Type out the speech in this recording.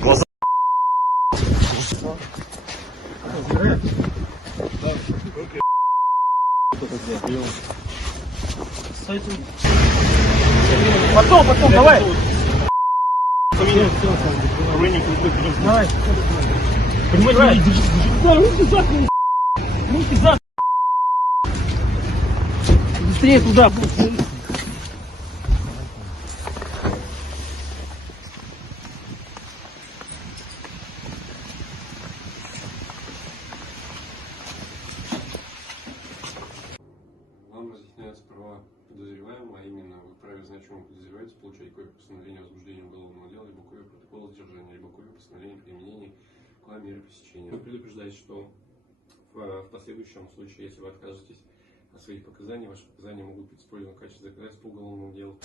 Глаза. Потом, давай. Давай. Понимаете, руки за. Быстрее туда. Вам разъясняются права подозреваемого, а именно вы вправе знать, чем вы подозреваете, получать копию постановления о возбуждении уголовного дела, либо копию протокола задержания, либо копию постановления о применении к вам меры пресечения. Вы предупреждаете, что в последующем случае, если вы откажетесь от своих показаний, ваши показания могут быть использованы в качестве доказательств по уголовному делу.